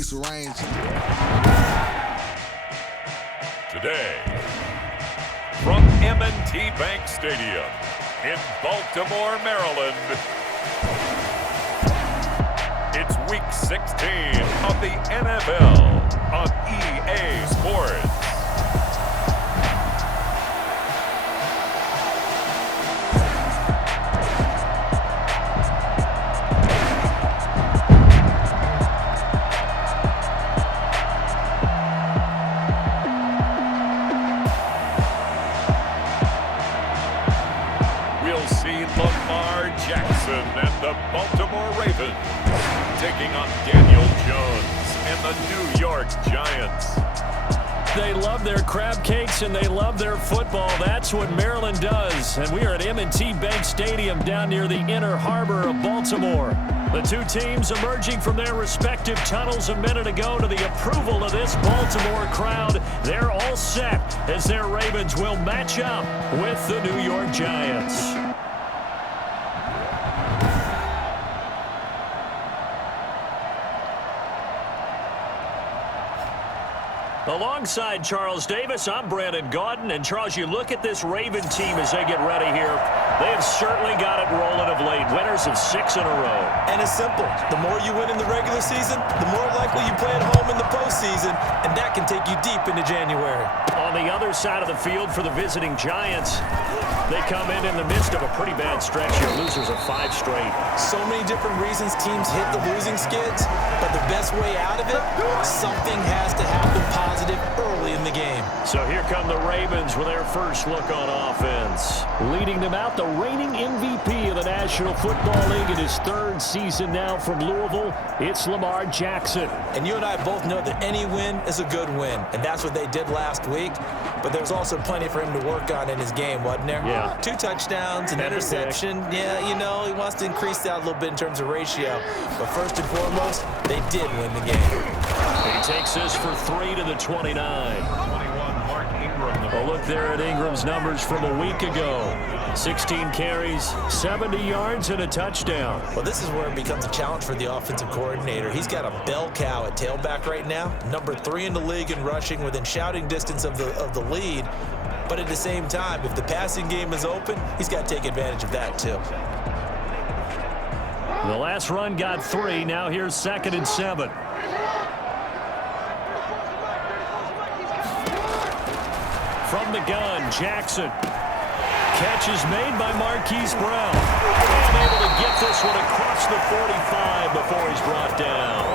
decent range. Today, from M&T Bank Stadium in Baltimore, Maryland, it's Week 16 of the NFL on EA Sports. And the Baltimore Ravens taking on Daniel Jones and the New York Giants. They love their crab cakes and they love their football. That's what Maryland does. And we are at M&T Bank Stadium down near the inner harbor of Baltimore. The two teams emerging from their respective tunnels a minute ago to the approval of this Baltimore crowd. They're all set as their Ravens will match up with the New York Giants. Alongside Charles Davis, I'm Brandon Gaudin. And, Charles, you look at this Raven team as they get ready here. They have certainly got it rolling of late. Winners of 6 in a row. And it's simple. The more you win in the regular season, the more likely you play at home in the postseason, and that can take you deep into January. On the other side of the field for the visiting Giants, they come in the midst of a pretty bad stretch here. Losers of 5 straight. So many different reasons teams hit the losing skids, but the best way out of it, something has to happen positive early in the game. So here come the Ravens with their first look on offense. Leading them out, the reigning MVP of the National Football League in his 3rd season now from Louisville, it's Lamar Jackson. And you and I both know that any win is a good win, and that's what they did last week. But there's also plenty for him to work on in his game, wasn't there? Yeah. 2 touchdowns, an interception. Yeah, you know, he wants to increase that a little bit in terms of ratio. But first and foremost, they did win the game. He takes this for 3 to the 29. A look there at Ingram's numbers from a week ago. 16 carries, 70 yards, and a touchdown. Well, this is where it becomes a challenge for the offensive coordinator. He's got a bell cow at tailback right now, number 3 in the league in rushing, within shouting distance of the lead. But at the same time, if the passing game is open, he's got to take advantage of that too. The last run got 3. Now here's 2nd and 7. From the gun, Jackson. Catch is made by Marquise Brown. And able to get this one across the 45 before he's brought down.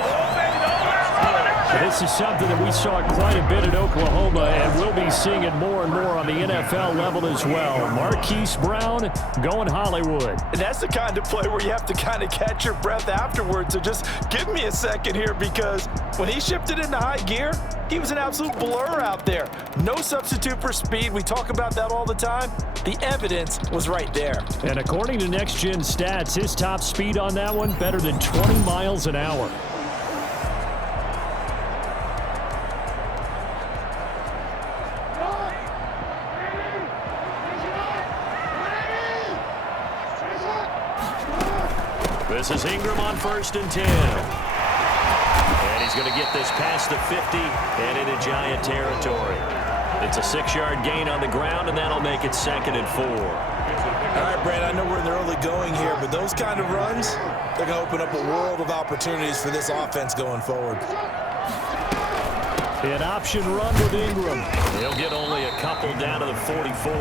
This is something that we saw quite a bit at Oklahoma, and we'll be seeing it more and more on the NFL level as well. Marquise Brown going Hollywood. And that's the kind of play where you have to kind of catch your breath afterwards. So just give me a second here, because when he shifted into high gear, he was an absolute blur out there. No substitute for speed. We talk about that all the time. The evidence was right there. And according to Next Gen Stats, his top speed on that one, better than 20 miles an hour. This is Ingram on 1st and 10. And he's going to get this past the 50 and into Giant territory. It's a 6-yard gain on the ground, and that'll make it 2nd and 4. All right, Brad, I know we're in the early going here, but those kind of runs, they're going to open up a world of opportunities for this offense going forward. An option run with Ingram. He'll get only a couple down to the 44.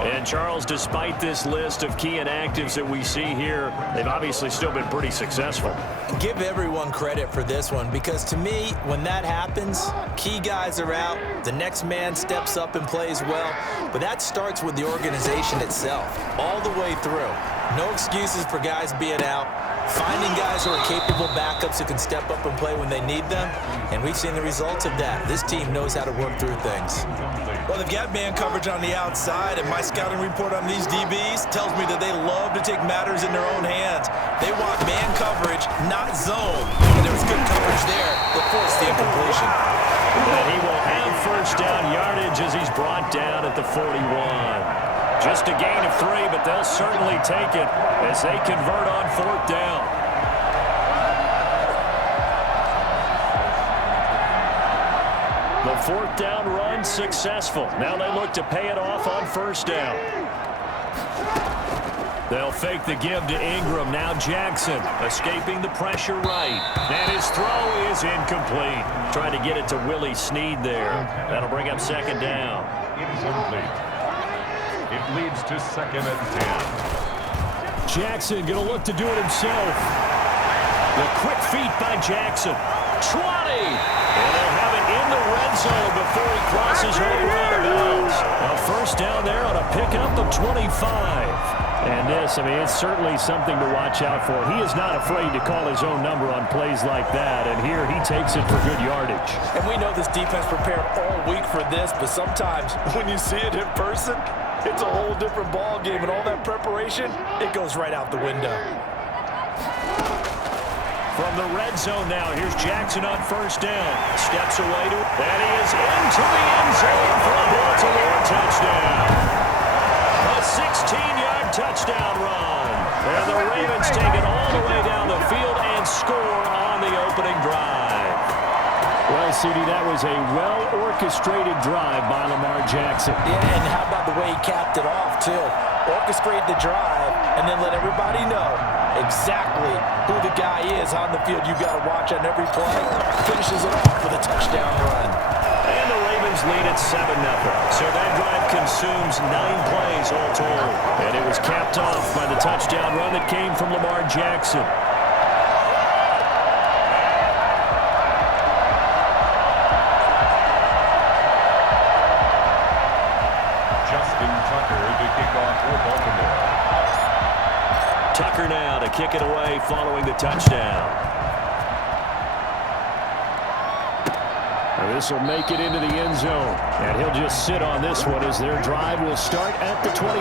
And, Charles, despite this list of key inactives that we see here, they've obviously still been pretty successful. Give everyone credit for this one, because to me, when that happens, key guys are out, the next man steps up and plays well, but that starts with the organization itself, all the way through. No excuses for guys being out, finding guys who are capable backups who can step up and play when they need them, and we've seen the results of that. This team knows how to work through things. Well, they've got man coverage on the outside, and my scouting report on these DBs tells me that they love to take matters in their own hands. They want man coverage, not zone, and there was good coverage there that forced the incompletion. And he will have first down yardage as he's brought down at the 41. Just a gain of 3, but they'll certainly take it as they convert on 4th down. 4th down run successful. Now they look to pay it off on 1st down. They'll fake the give to Ingram. Now Jackson escaping the pressure right. And his throw is incomplete. Trying to get it to Willie Snead there. That'll bring up 2nd down. Incomplete. It leads to 2nd and 10. Jackson going to look to do it himself. The quick feet by Jackson. 20. And they'll have it in the red zone before he crosses over out of bounds. A 1st down there on a pickup of 25. And this, I mean, it's certainly something to watch out for. He is not afraid to call his own number on plays like that, and here he takes it for good yardage. And we know this defense prepared all week for this, but sometimes when you see it in person, it's a whole different ball game, and all that preparation, it goes right out the window. From the red zone now, here's Jackson on 1st down. Steps away to, and he is into the end zone for a Baltimore touchdown. A 16-yard touchdown run. And the Ravens take it all the way down the field and score on the opening drive. Well, CD, that was a well-orchestrated drive by Lamar Jackson. Yeah, and how about the way he capped it off, too? Orchestrate the drive and then let everybody know exactly who the guy is on the field. You got to watch on every play. Finishes it off with a touchdown run. And the Ravens lead at 7-0. So that drive consumes 9 plays all told. And it was capped off by the touchdown run that came from Lamar Jackson. Justin Tucker to kick off for Baltimore. Tucker now to kick it away following the touchdown. This will make it into the end zone. And he'll just sit on this one as their drive will start at the 25.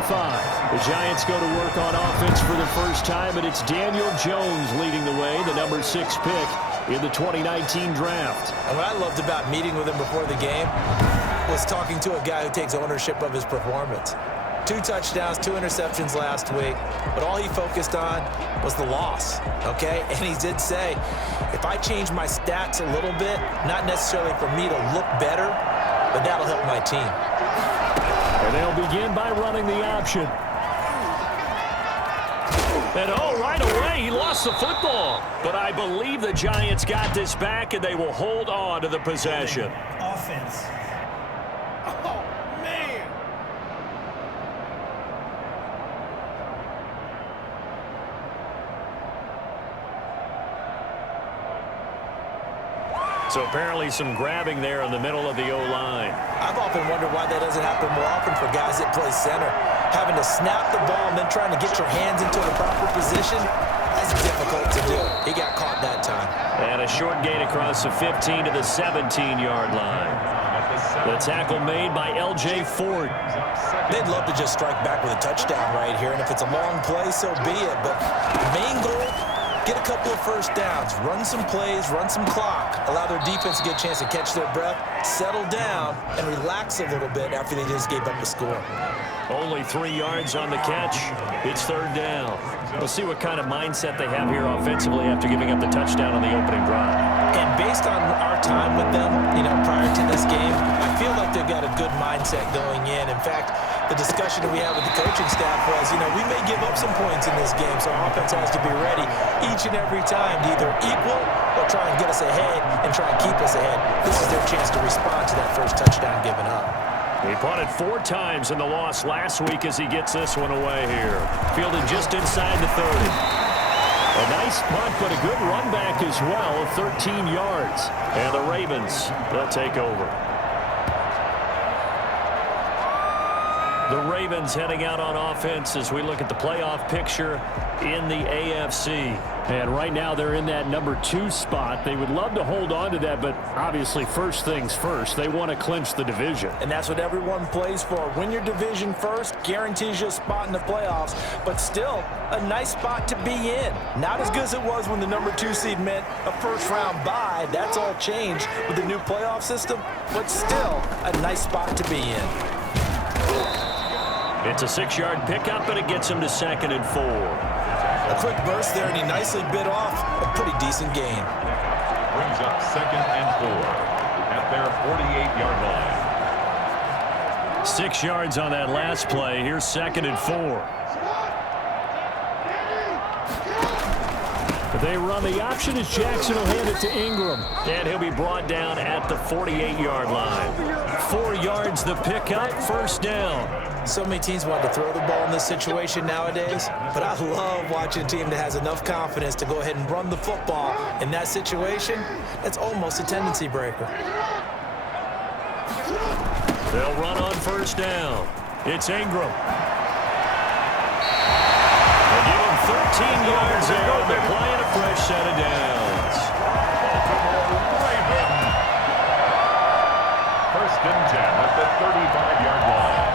The Giants go to work on offense for the first time, and it's Daniel Jones leading the way, the number 6 pick in the 2019 draft. And what I loved about meeting with him before the game was talking to a guy who takes ownership of his performance. 2 touchdowns, 2 interceptions last week, but all he focused on was the loss, okay? And he did say, if I change my stats a little bit, not necessarily for me to look better, but that'll help my team. And they'll begin by running the option. And right away, he lost the football. But I believe the Giants got this back, and they will hold on to the possession. Offense. Oh, man. So apparently some grabbing there in the middle of the O-line. I've often wondered why that doesn't happen more often for guys that play center. Having to snap the ball and then trying to get your hands into the proper position, that's difficult to do. He got caught that time. And a short gain across the 15 to the 17-yard line. The tackle made by L.J. Ford. They'd love to just strike back with a touchdown right here, and if it's a long play, so be it. But the main goal, get a couple of first downs, run some plays, run some clock, allow their defense to get a chance to catch their breath, settle down, and relax a little bit after they just gave up the score. Only 3 yards on the catch. It's 3rd down. We'll see what kind of mindset they have here offensively after giving up the touchdown on the opening drive. And based on our time with them, prior to this game, I feel like they've got a good mindset going in. In fact, the discussion that we had with the coaching staff was, we may give up some points in this game, so our offense has to be ready each and every time to either equal or try and get us ahead and try and keep us ahead. This is their chance to respond to that first touchdown given up. He punted 4 times in the loss last week as he gets this one away here. Fielded just inside the 30. A nice punt, but a good run back as well of 13 yards. And the Ravens, they'll take over. The Ravens heading out on offense as we look at the playoff picture in the AFC. And right now they're in that number 2 spot. They would love to hold on to that, but obviously first things first. They want to clinch the division. And that's what everyone plays for. Win your division first, guarantees you a spot in the playoffs, but still a nice spot to be in. Not as good as it was when the number 2 seed meant a first-round bye. That's all changed with the new playoff system, but still a nice spot to be in. It's a 6-yard pickup, and it gets him to 2nd and 4. A quick burst there, and he nicely bit off a pretty decent gain. Brings up 2nd and 4. at their 48-yard line. 6 yards on that last play. Here's 2nd and 4. They run the option as Jackson will hand it to Ingram. And he'll be brought down at the 48-yard line. 4 yards the pickup, 1st down. So many teams want to throw the ball in this situation nowadays, but I love watching a team that has enough confidence to go ahead and run the football. In that situation, that's almost a tendency breaker. They'll run on 1st down. It's Ingram. They give him 13 yards there. They're playing a fresh set of downs. Baltimore Ravens. 1st and 10 at the 35-yard line.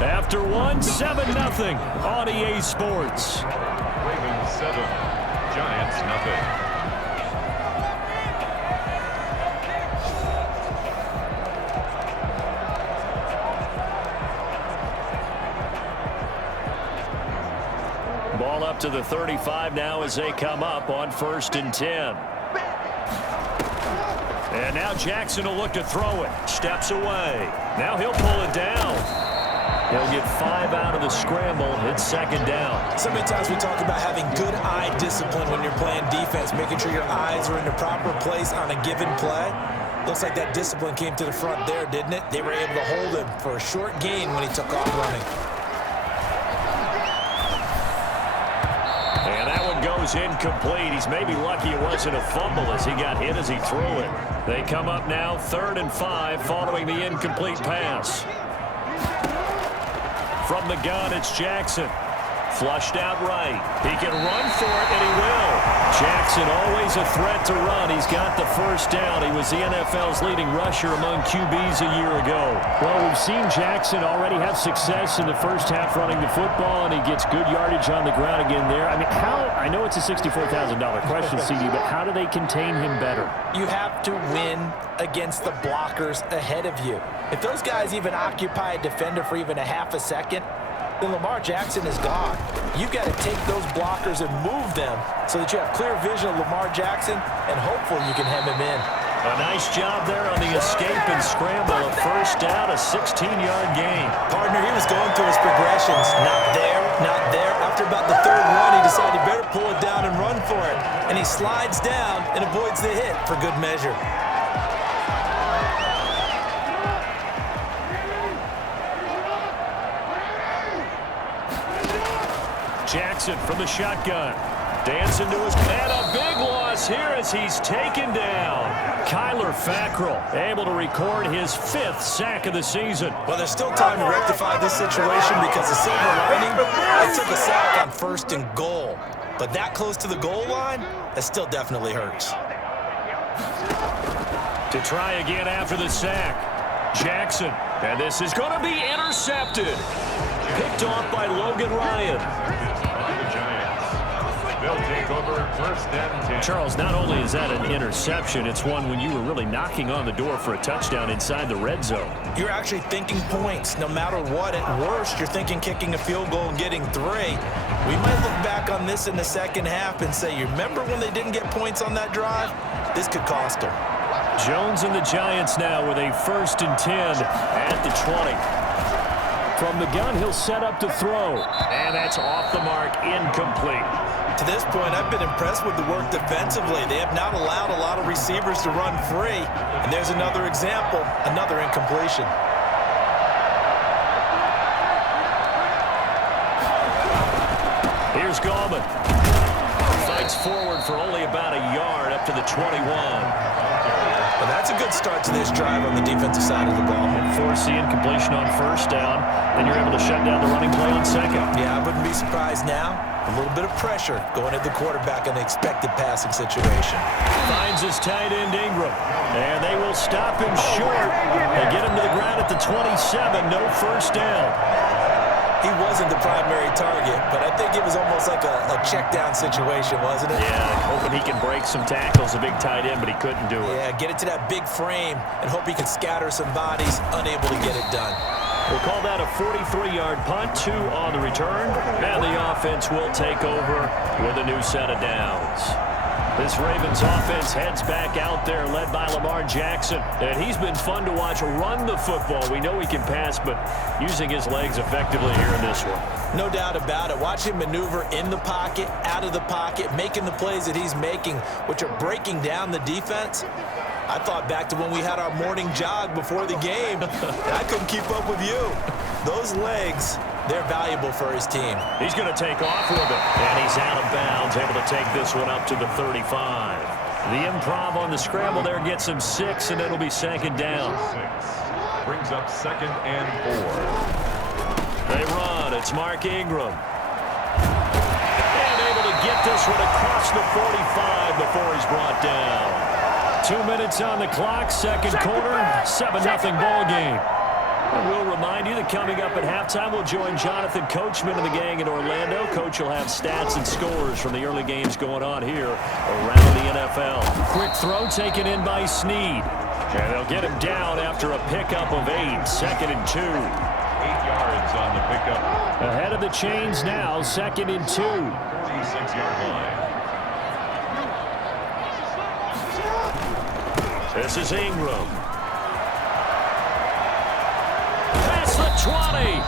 After one, 7-0 on EA Sports. Ravens 7, Giants nothing. Ball up to the 35 now as they come up on 1st and 10. And now Jackson will look to throw it. Steps away. Now he'll pull it down. He'll get 5 out of the scramble. It's 2nd down. So many times we talk about having good eye discipline when you're playing defense, making sure your eyes are in the proper place on a given play. Looks like that discipline came to the front there, didn't it? They were able to hold him for a short gain when he took off running. And that one goes incomplete. He's maybe lucky it wasn't a fumble as he got hit as he threw it. They come up now 3rd and 5 following the incomplete pass. From the gun, it's Jackson. Flushed out right. He can run for it, and he will. Jackson always a threat to run. He's got the 1st down. He was the NFL's leading rusher among QBs a year ago. Well, we've seen Jackson already have success in the 1st half running the football, and he gets good yardage on the ground again there. I mean, I know it's a $64,000 question, CD, but how do they contain him better? You have to win against the blockers ahead of you. If those guys even occupy a defender for even a half a second, then Lamar Jackson is gone. You've got to take those blockers and move them so that you have clear vision of Lamar Jackson, and hopefully you can hem him in. A nice job there on the escape and scramble. A 1st down, a 16-yard gain. Partner, he was going through his progressions. Not there, not there. After about the 3rd one, he decided he better pull it down and run for it. And he slides down and avoids the hit for good measure. Jackson from the shotgun. Dancing to his man. A big loss here as he's taken down. Kyler Fackrell able to record his 5th sack of the season. Well, there's still time to rectify this situation because the silver lining, I took a sack on 1st and goal. But that close to the goal line, that still definitely hurts. To try again after the sack. Jackson. And this is going to be intercepted. Picked off by Logan Ryan. They'll take over 1st and 10. Charles, not only is that an interception, it's one when you were really knocking on the door for a touchdown inside the red zone. You're actually thinking points no matter what. At worst, you're thinking kicking a field goal and getting 3. We might look back on this in the 2nd half and say, you remember when they didn't get points on that drive? This could cost them. Jones and the Giants now with a 1st and 10 at the 20. From the gun, he'll set up to throw. And that's off the mark, incomplete. To this point, I've been impressed with the work defensively. They have not allowed a lot of receivers to run free. And there's another example, another incompletion. Here's Gallman. Fights forward for only about a yard up to the 21. Well, that's a good start to this drive on the defensive side of the ball. Force the incompletion on 1st down, then you're able to shut down the running play on 2nd. Yeah, I wouldn't be surprised now. A little bit of pressure going at the quarterback in the expected passing situation. Finds his tight end Ingram, and they will stop him short. They get him to the ground at the 27, no 1st down. He wasn't the primary target, but I think it was almost like a check down situation, wasn't it? Yeah, hoping he can break some tackles, a big tight end, but he couldn't do it. Yeah, get it to that big frame and hope he can scatter some bodies, unable to get it done. We'll call that a 43-yard punt, 2 on the return, and the offense will take over with a new set of downs. This Ravens offense heads back out there, led by Lamar Jackson. And he's been fun to watch run the football. We know he can pass, but using his legs effectively here in this one. No doubt about it. Watch him maneuver in the pocket, out of the pocket, making the plays that he's making, which are breaking down the defense. I thought back to when we had our morning jog before the game. I couldn't keep up with you. Those legs, they're valuable for his team. He's going to take off with it, and he's out of bounds, able to take this one up to the 35. The improv on the scramble there gets him 6, and it'll be second down. Brings up 2nd and 4. They run. It's Mark Ingram. And able to get this one across the 45 before he's brought down. 2 minutes on the clock, second quarter, 7-0 ball game. And we'll remind you that coming up at halftime, we'll join Jonathan Coachman and the gang in Orlando. Coach will have stats and scores from the early games going on here around the NFL. Quick throw taken in by Snead. And they'll get him down after a pickup of 8, 2nd and 2. 8 yards on the pickup. Ahead of the chains now, 2nd and 2. 46-yard line. This is Ingram. Past the 20.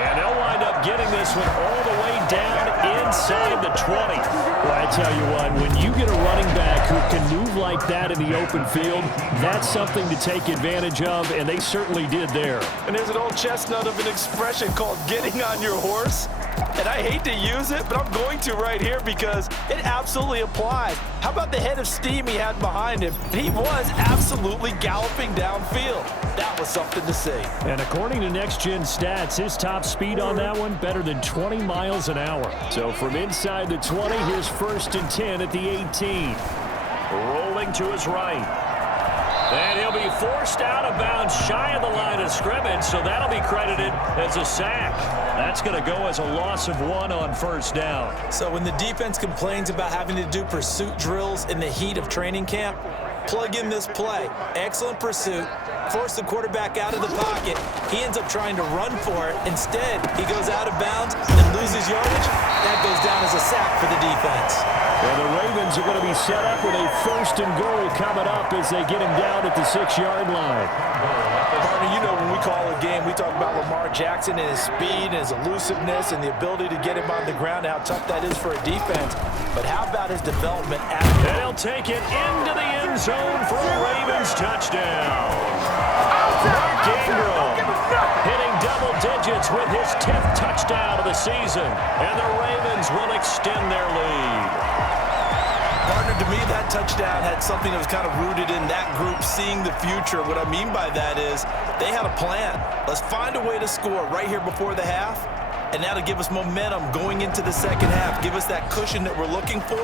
And they'll wind up getting this one all the way down inside the 20. Well, I tell you what, when you get a running back who can move like that in the open field, that's something to take advantage of, and they certainly did there. And there's an old chestnut of an expression called getting on your horse. And I hate to use it, but I'm going to right here because it absolutely applies. How about the head of steam he had behind him? He was absolutely galloping downfield. That was something to see. And according to Next Gen Stats, his top speed on that one, better than 20 miles an hour. So from inside the 20, here's 1st and 10 at the 18. Rolling to his right. And he'll be forced out of bounds shy of the line of scrimmage, so that'll be credited as a sack. That's going to go as a loss of 1 on 1st down. So when the defense complains about having to do pursuit drills in the heat of training camp, plug in this play. Excellent pursuit. Force the quarterback out of the pocket. He ends up trying to run for it. Instead, he goes out of bounds and loses yardage. That goes down as a sack for the defense. And the Ravens are going to be set up with a 1st and goal coming up as they get him down at the 6-yard line. Partner, you know when we call a game, we talk about Lamar Jackson and his speed and his elusiveness and the ability to get him on the ground and how tough that is for a defense. But how about his development after? And he'll take it into the end zone for a Ravens touchdown. Mark Ingram hitting double digits with his 10th touchdown of the season. And the Ravens will extend their lead. Partner, to me, that touchdown had something that was kind of rooted in that group seeing the future. What I mean by that is they had a plan. Let's find a way to score right here before the half, and that'll give us momentum going into the second half, give us that cushion that we're looking for.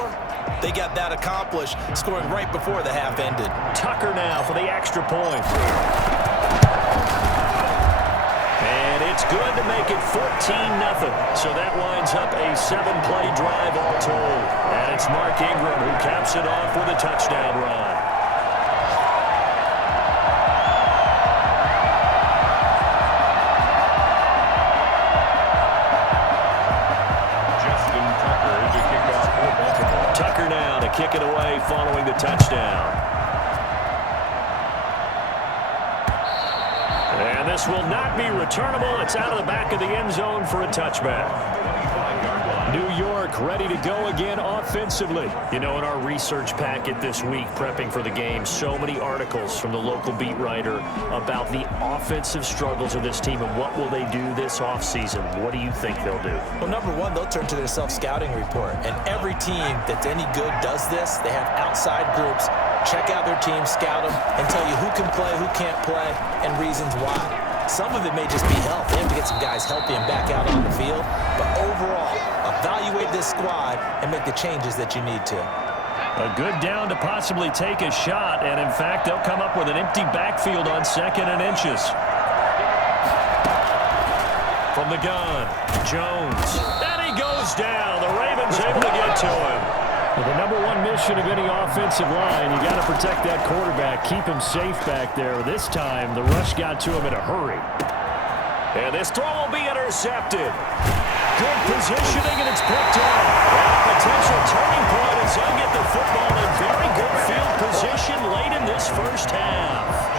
They got that accomplished, scoring right before the half ended. Tucker now for the extra point. And it's good to make it 14-0. So that winds up a 7-play drive all told. And it's Mark Ingram who caps it off with a touchdown run. Justin Tucker to kick off for Baltimore. Tucker now to kick it away following the touchdown. And this will not be returnable. It's out of the back of the end zone for a touchback. New York ready to go again offensively. You know, in our research packet this week, prepping for the game, so many articles from the local beat writer about the offensive struggles of this team and what will they do this offseason. What do you think they'll do? Well, number one, they'll turn to their self-scouting report. And every team that's any good does this. They have outside groups. Check out their team, scout them, and tell you who can play, who can't play, and reasons why. Some of it may just be health. They have to get some guys healthy and back out on the field. But overall, evaluate this squad and make the changes that you need to. A good down to possibly take a shot, and in fact, they'll come up with an empty backfield on 2nd and inches. From the gun, Jones. And he goes down. The Ravens able to get to him. Well, the number one mission of any offensive line, you got to protect that quarterback, keep him safe back there. This time, the rush got to him in a hurry. And this throw will be intercepted. Good positioning, and it's picked up. And a potential turning point as they get the football in very good field position late in this first half.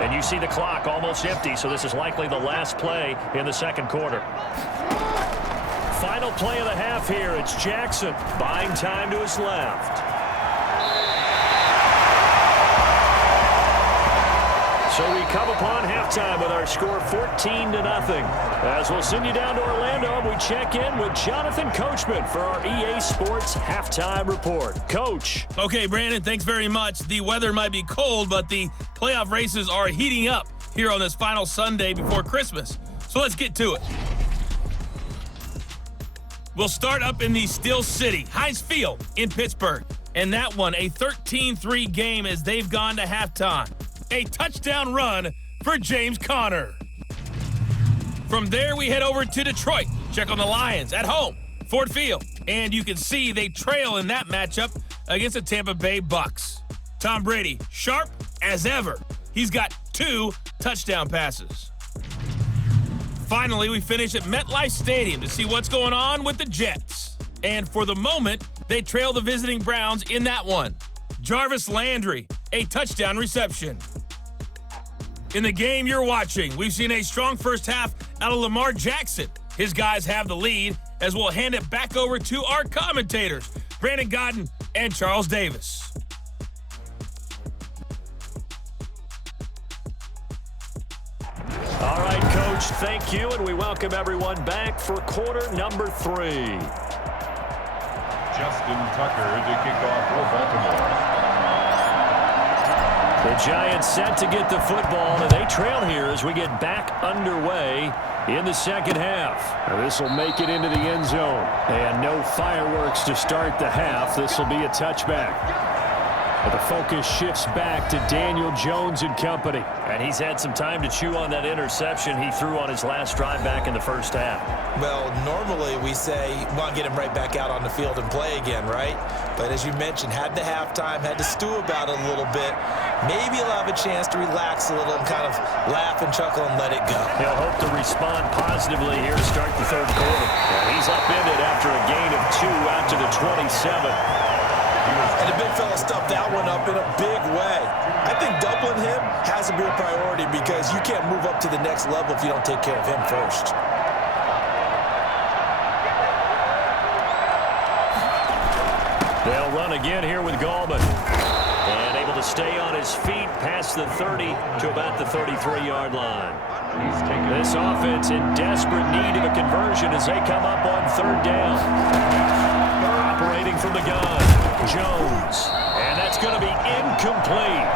And you see the clock almost empty, so this is likely the last play in the second quarter. Final play of the half here. It's Jackson buying time to his left. So we come upon halftime with our score 14-0. As we'll send you down to Orlando, we check in with Jonathan Coachman for our EA Sports Halftime Report. Coach. Okay, Brandon, thanks very much. The weather might be cold, but the playoff races are heating up here on this final Sunday before Christmas. So let's get to it. We'll start up in the Steel City, Heinz Field in Pittsburgh. And that one, a 13-3 game as they've gone to halftime. A touchdown run for James Conner. From there, we head over to Detroit. Check on the Lions at home, Ford Field. And you can see they trail in that matchup against the Tampa Bay Bucks. Tom Brady, sharp as ever. He's got 2 touchdown passes. Finally, we finish at MetLife Stadium to see what's going on with the Jets. And for the moment, they trail the visiting Browns in that one. Jarvis Landry, a touchdown reception. In the game you're watching, we've seen a strong first half out of Lamar Jackson. His guys have the lead as we'll hand it back over to our commentators, Brandon Godden and Charles Davis. All right, Coach, thank you, and we welcome everyone back for quarter number 3. Justin Tucker to kick off for Baltimore. The Giants set to get the football, and they trail here as we get back underway in the second half. This will make it into the end zone. And no fireworks to start the half. This will be a touchback. But the focus shifts back to Daniel Jones and company. And he's had some time to chew on that interception he threw on his last drive back in the first half. Well, normally we say, want to get him right back out on the field and play again, right? But as you mentioned, had the halftime, had to stew about it a little bit. Maybe he'll have a chance to relax a little and kind of laugh and chuckle and let it go. He'll hope to respond positively here to start the third quarter. And he's upended after a gain of 2 out to the 27. And the big fella stuffed that one up in a big way. I think doubling him has to be a priority because you can't move up to the next level if you don't take care of him first. They'll run again here with Gallman. And able to stay on his feet past the 30 to about the 33-yard line. This offense in desperate need of a conversion as they come up on third down. Operating from the gun, Jones. And that's going to be incomplete.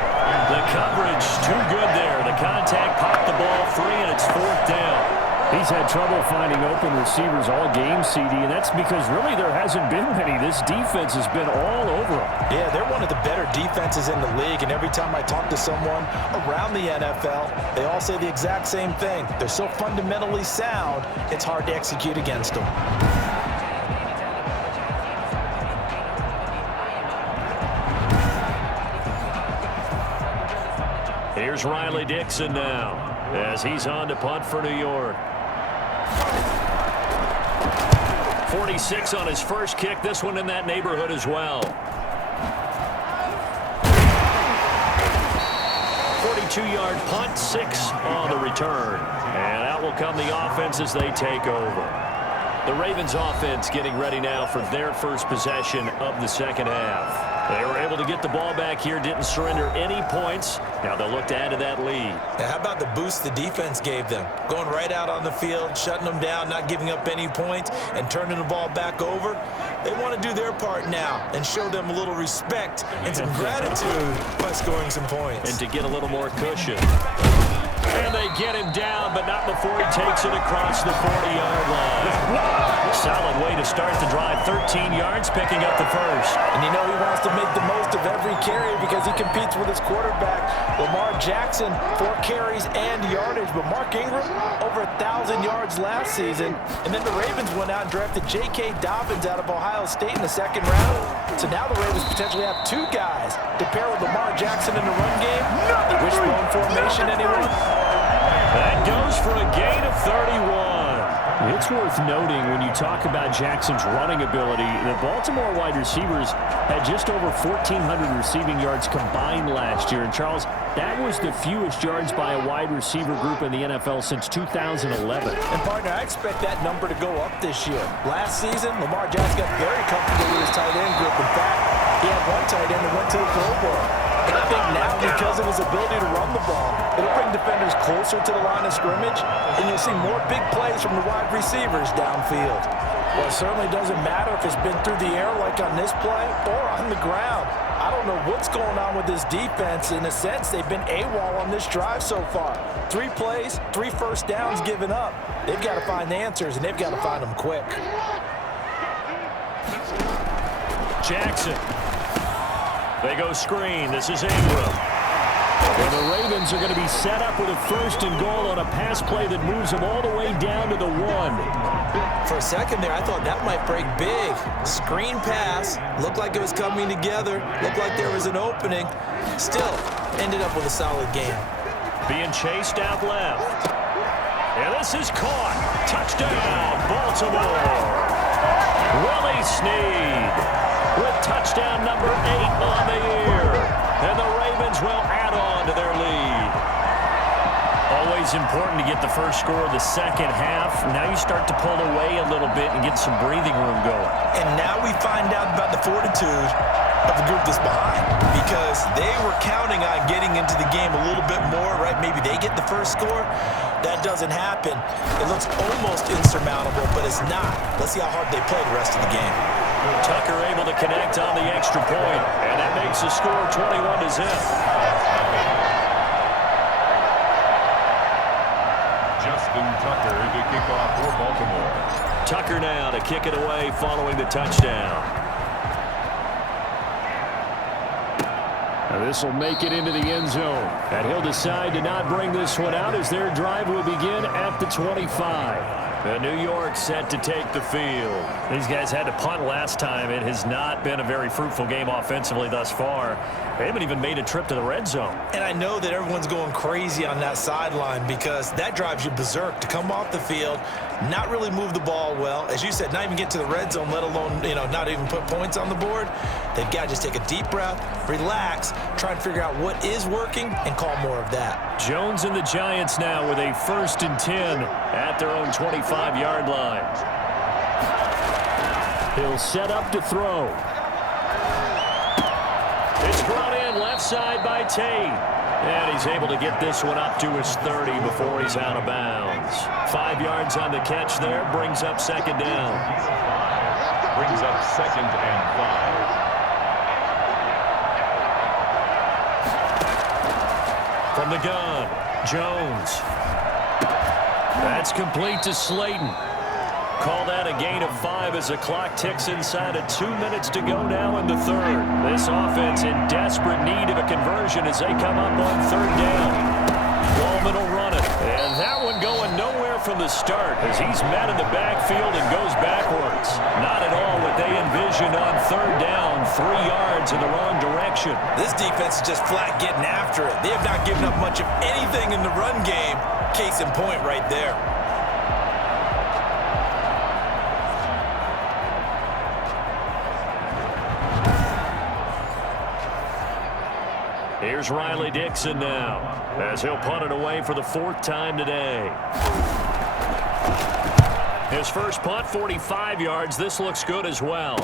The coverage too good there. The contact popped the ball free, and it's fourth down. He's had trouble finding open receivers all game, CD, and that's because really there hasn't been many. This defense has been all over him. Yeah, they're one of the better defenses in the league, and every time I talk to someone around the NFL, they all say the exact same thing. They're so fundamentally sound, it's hard to execute against them. Here's Riley Dixon now as he's on to punt for New York. 46 on his first kick. This one in that neighborhood as well. 42-yard punt, 6 on the return. And out will come the offense as they take over. The Ravens offense getting ready now for their first possession of the second half. They were able to get the ball back here, didn't surrender any points. Now they'll look to add to that lead. Now, how about the boost the defense gave them? Going right out on the field, shutting them down, not giving up any points, and turning the ball back over. They want to do their part now and show them a little respect and some gratitude by scoring some points. And to get a little more cushion. And they get him down, but not before he takes it across the 40-yard line. Solid way to start the drive. 13 yards, picking up the first. And you know he wants to make the most of every carry because he competes with his quarterback, Lamar Jackson, 4 carries and yardage. But Mark Ingram, over 1,000 yards last season. And then the Ravens went out and drafted J.K. Dobbins out of Ohio State in the 2nd round. So now the Ravens potentially have 2 guys to pair with Lamar Jackson in the run game. Wishbone formation, anyone? That goes for a gain of 31. It's worth noting when you talk about Jackson's running ability, the Baltimore wide receivers had just over 1,400 receiving yards combined last year. And, Charles, that was the fewest yards by a wide receiver group in the NFL since 2011. And, partner, I expect that number to go up this year. Last season, Lamar Jackson got very comfortable with his tight end group. In fact, he had one tight end that went to the Pro Bowl. And I think now, because of his ability to run the ball, it'll bring defenders closer to the line of scrimmage, and you'll see more big plays from the wide receivers downfield. Well, it certainly doesn't matter if it's been through the air like on this play or on the ground. I don't know what's going on with this defense. In a sense, they've been AWOL on this drive so far. 3 plays, 3 first downs given up. They've got to find answers, and they've got to find them quick. Jackson. They go screen. This is Ingram. And the Ravens are going to be set up with a 1st and goal on a pass play that moves them all the way down to the 1. For a second there, I thought that might break big. Screen pass. Looked like it was coming together. Looked like there was an opening. Still, ended up with a solid game. Being chased out left. And this is caught. Touchdown, Baltimore. Willie Snead with touchdown number 8 on the year. And the Ravens will add on to their lead. Always important to get the first score of the second half. Now you start to pull away a little bit and get some breathing room going. And now we find out about the fortitude of the group that's behind, because they were counting on getting into the game a little bit more, right? Maybe they get the first score. That doesn't happen. It looks almost insurmountable, but it's not. Let's see how hard they play the rest of the game. Tucker able to connect on the extra point, and that makes the score 21-0. Justin Tucker to kick off for Baltimore. Tucker now to kick it away following the touchdown. This will make it into the end zone. And he'll decide to not bring this one out as their drive will begin at the 25. The New York set to take the field. These guys had to punt last time. It has not been a very fruitful game offensively thus far. They haven't even made a trip to the red zone. And I know that everyone's going crazy on that sideline because that drives you berserk to come off the field, not really move the ball well. As you said, not even get to the red zone, let alone, not even put points on the board. They've got to just take a deep breath, relax, try and figure out what is working, and call more of that. Jones and the Giants now with a 1st and 10 at their own 25-yard line. He'll set up to throw. It's brought in left side by Tate. And he's able to get this one up to his 30 before he's out of bounds. 5 yards on the catch there. Brings up 2nd down. Brings up 2nd and 5. From the gun, Jones. That's complete to Slayton. Call that a gain of 5 as the clock ticks inside of 2 minutes to go now in the 3rd. This offense in desperate need of a conversion as they come up on 3rd down. Wallman will run it. And that one going nowhere from the start as he's met in the backfield and goes backwards. Not at all what they envisioned on 3rd down. 3 yards in the wrong direction. This defense is just flat getting after it. They have not given up much of anything in the run game. Case in point right there. Here's Riley Dixon now as he'll punt it away for the 4th time today. His first punt, 45 yards. This looks good as well.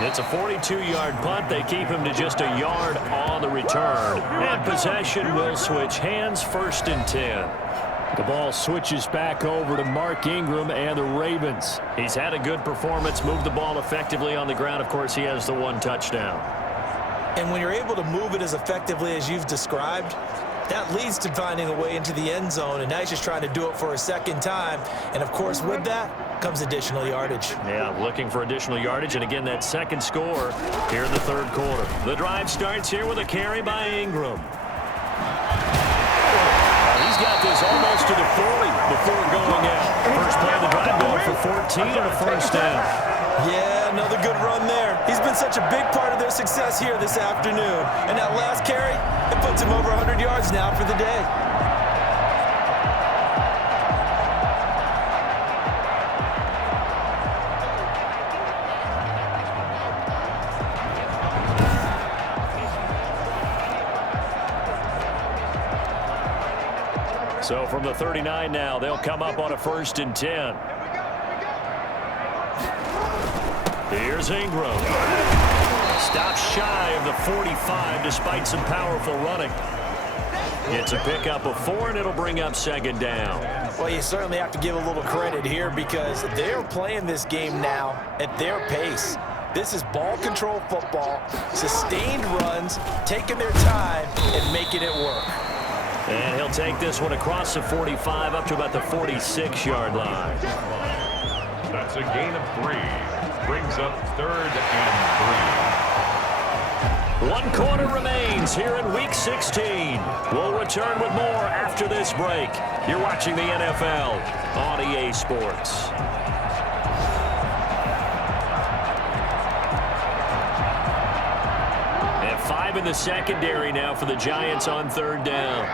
It's a 42-yard punt. They keep him to just a yard on the return. And possession will switch hands, 1st and 10. The ball switches back over to Mark Ingram and the Ravens. He's had a good performance, moved the ball effectively on the ground. Of course, he has the 1 touchdown. And when you're able to move it as effectively as you've described, That leads to finding a way into the end zone, and now he's just trying to do it for a second time. And, of course, with that comes additional yardage. Yeah, looking for additional yardage, and again, that second score here in the third quarter. The drive starts here with a carry by Ingram. He's got this almost to the 40 before going out. First play of the drive going for 14 and a first down. Yeah, another good run there. He's been such a big part of their success here this afternoon. And that last carry, it puts him over 100 yards now for the day. So from the 39 now, they'll come up on a 1st and 10. Here's Ingram. Stops shy of the 45 despite some powerful running. Gets a pickup of 4, and it'll bring up 2nd down. Well, you certainly have to give a little credit here because they're playing this game now at their pace. This is ball control football, sustained runs, taking their time and making it work. And he'll take this one across the 45 up to about the 46-yard line. That's a gain of 3. Brings up 3rd and 3. 1 quarter remains here in Week 16. We'll return with more after this break. You're watching the NFL on EA Sports. And 5 in the secondary now for the Giants on 3rd down.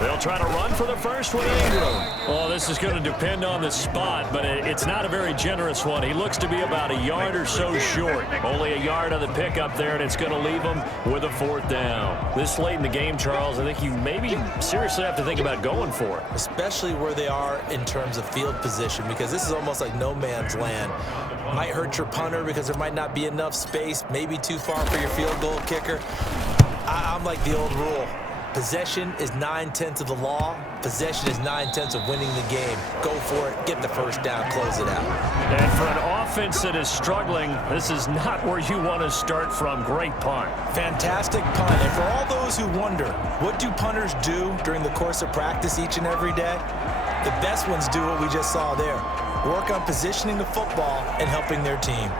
They'll try to run for the first one, Ingram. Oh, this is going to depend on the spot, but it's not a very generous one. He looks to be about a yard or so short. Only a yard on the pickup there, and it's going to leave him with a 4th down. This late in the game, Charles, I think you maybe seriously have to think about going for it. Especially where they are in terms of field position, because this is almost like no man's land. Might hurt your punter because there might not be enough space, maybe too far for your field goal kicker. I'm like the old rule. Possession is 9/10 of the law. Possession is 9/10 of winning the game. Go for it. Get the first down. Close it out. And for an offense that is struggling, this is not where you want to start from. Great punt. Fantastic punt. And for all those who wonder, what do punters do during the course of practice each and every day? The best ones do what we just saw there. Work on positioning the football and helping their team.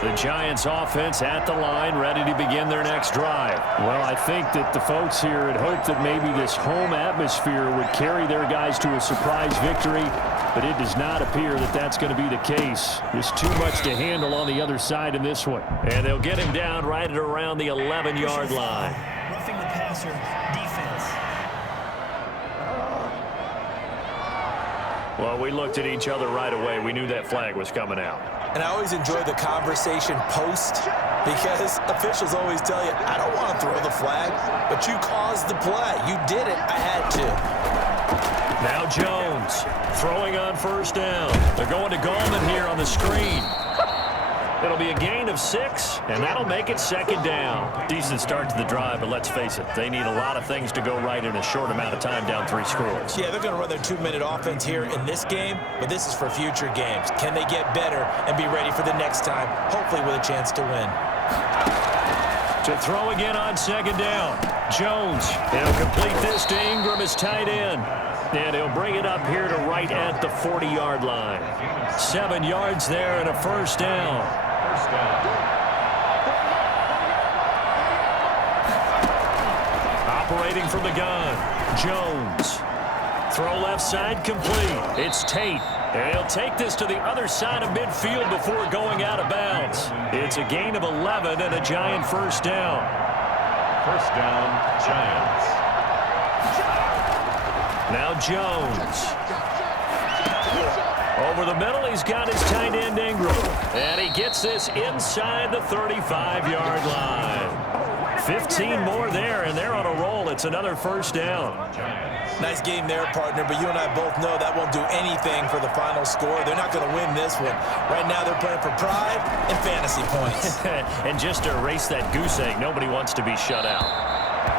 The Giants offense at the line, ready to begin their next drive. Well, I think that the folks here had hoped that maybe this home atmosphere would carry their guys to a surprise victory, but it does not appear that that's going to be the case. There's too much to handle on the other side in this one. And they'll get him down right at around the 11-yard line. Roughing the passer, defense. Well, we looked at each other right away. We knew that flag was coming out. And I always enjoy the conversation post because officials always tell you, I don't want to throw the flag, but you caused the play. You did it. I had to. Now Jones throwing on 1st down. They're going to Gallman here on the screen. It'll be a gain of 6, and that'll make it 2nd down. Decent start to the drive, but let's face it, they need a lot of things to go right in a short amount of time down 3 scores. Yeah, they're going to run their 2-minute offense here in this game, but this is for future games. Can they get better and be ready for the next time, hopefully with a chance to win? To throw again on 2nd down. Jones, he'll complete this to Ingram as tight end. And he'll bring it up here to right at the 40-yard line. 7 yards there and a 1st down. Operating from the gun, Jones. Throw left side complete. It's Tate. And he'll take this to the other side of midfield before going out of bounds. It's a gain of 11 and a Giant 1st down. 1st down, Giants. Now Jones. Over the middle, he's got his tight end Ingram. And he gets this inside the 35-yard line. 15 more there, and they're on a roll. It's another 1st down. Nice game there, partner, but you and I both know that won't do anything for the final score. They're not going to win this one. Right now, they're playing for pride and fantasy points. And just to erase that goose egg, nobody wants to be shut out.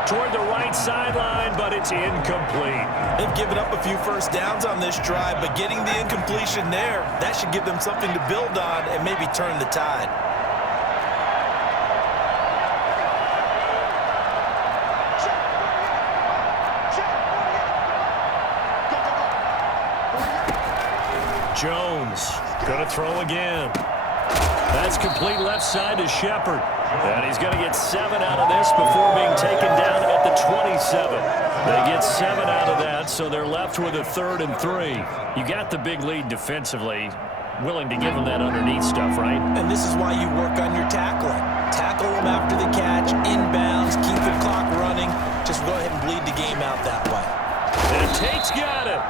Toward the right sideline, but it's incomplete. They've given up a few 1st downs on this drive, but getting the incompletion there, that should give them something to build on and maybe turn the tide. Jones going to throw again. That's complete left side to Shepard. And he's going to get 7 out of this before being taken down at the 27. They get 7 out of that, so they're left with a 3rd and 3. You got the big lead defensively. Willing to give them that underneath stuff, right? And this is why you work on your tackling. Tackle them after the catch, inbounds, keep the clock running. Just go ahead and bleed the game out that way. And Tate's got it.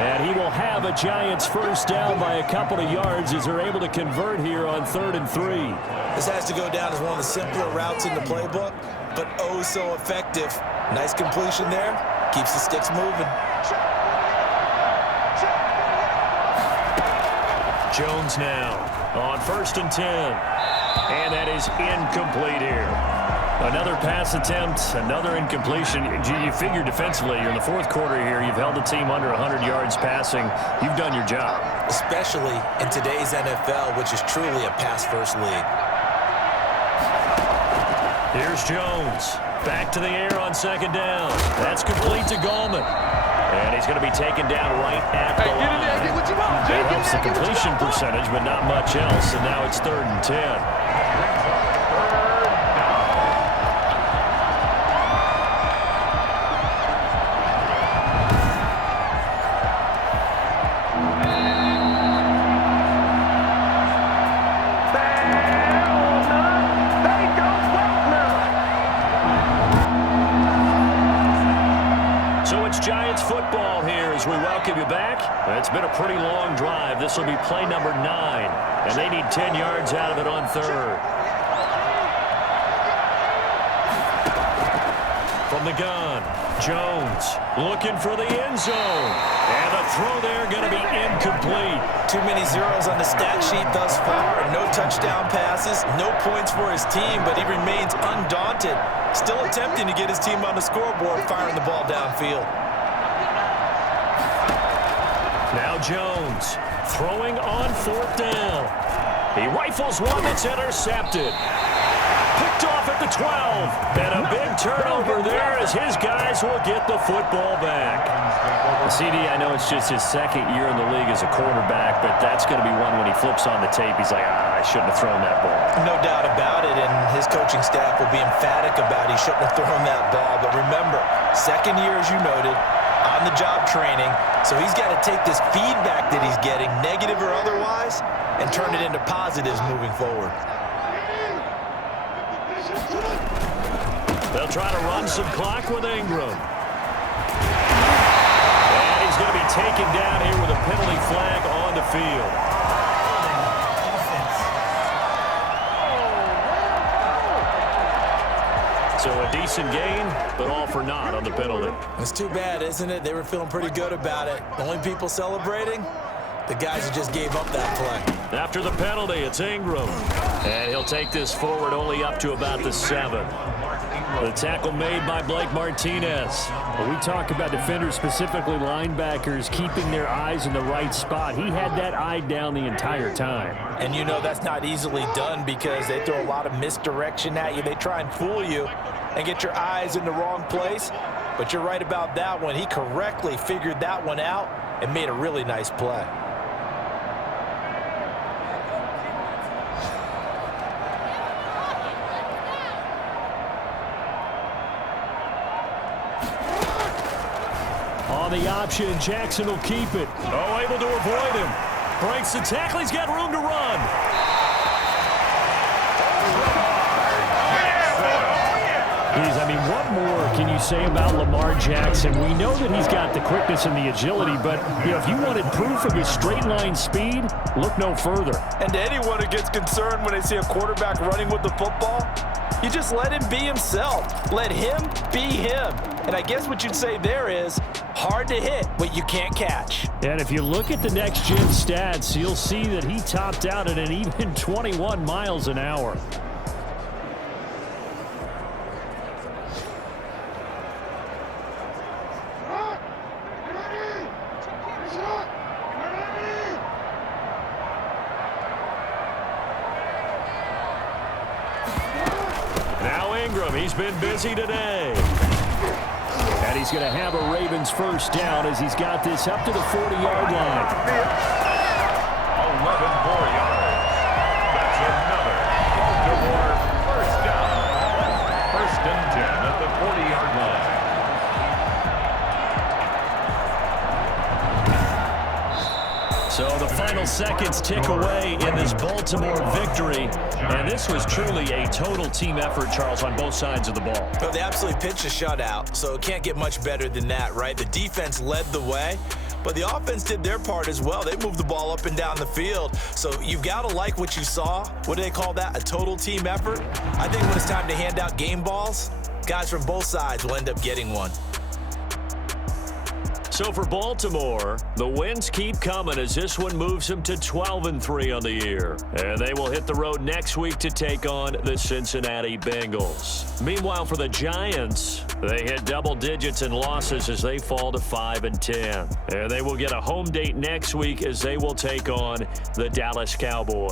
And he will have a Giants first down by a couple of yards as they're able to convert here on 3rd and 3. This has to go down as one of the simpler routes in the playbook, but oh so effective. Nice completion there. Keeps the sticks moving. Jones now on 1st and 10. And that is incomplete here. Another pass attempt, another incompletion. You figure defensively, you're in the 4th quarter here. You've held the team under 100 yards passing. You've done your job. Especially in today's NFL, which is truly a pass-first league. Here's Jones. Back to the air on 2nd down. That's complete to Gallman. And he's going to be taken down right at the line. That helps the completion percentage, but not much else. And now it's 3rd and 10. Giants football here as we welcome you back. It's been a pretty long drive. This will be play number 9, and they need 10 yards out of it on 3rd. From the gun, Jones looking for the end zone. And the throw there going to be incomplete. Too many zeros on the stat sheet thus far. No touchdown passes, no points for his team, but he remains undaunted. Still attempting to get his team on the scoreboard, firing the ball downfield. Now Jones throwing on 4th down. He rifles one that's intercepted. Picked off at the 12. And a big turnover there as his guys will get the football back. CD, I know it's just his 2nd year in the league as a quarterback, but that's going to be one when he flips on the tape, he's like, I shouldn't have thrown that ball. No doubt about it, and his coaching staff will be emphatic about he shouldn't have thrown that ball. But remember, 2nd year, as you noted, on-the-job training, so he's got to take this feedback that he's getting, negative or otherwise, and turn it into positives moving forward. They'll try to run some clock with Ingram. And he's going to be taken down here with a penalty flag on the field. So a decent gain, but all for naught on the penalty. It's too bad, isn't it? They were feeling pretty good about it. The only people celebrating, the guys who just gave up that play. After the penalty, it's Ingram. And he'll take this forward only up to about the 7. The tackle made by Blake Martinez. When we talk about defenders, specifically linebackers, keeping their eyes in the right spot, he had that eye down the entire time. And you know that's not easily done because they throw a lot of misdirection at you. They try and fool you and get your eyes in the wrong place. But you're right about that one. He correctly figured that one out and made a really nice play. On the option, Jackson will keep it. Oh, able to avoid him. Breaks the tackle. He's got room to run. I mean, what more can you say about Lamar Jackson? We know that he's got the quickness and the agility, but if you wanted proof of his straight line speed, look no further. And to anyone who gets concerned when they see a quarterback running with the football, you just let him be himself. Let him be him. And I guess what you'd say there is hard to hit what you can't catch. And if you look at the next-gen stats, you'll see that he topped out at an even 21 miles an hour. He's been busy today. And he's going to have a Ravens first down as he's got this up to the 40-yard line. So the final seconds tick away in this Baltimore victory. And this was truly a total team effort, Charles, on both sides of the ball. Well, they absolutely pitched a shutout, so it can't get much better than that, right? The defense led the way, but the offense did their part as well. They moved the ball up and down the field. So you've got to like what you saw. What do they call that? A total team effort? I think when it's time to hand out game balls, guys from both sides will end up getting one. So for Baltimore, the wins keep coming as this one moves them to 12-3 on the year. And they will hit the road next week to take on the Cincinnati Bengals. Meanwhile, for the Giants, they hit double digits in losses as they fall to 5-10. And they will get a home date next week as they will take on the Dallas Cowboys.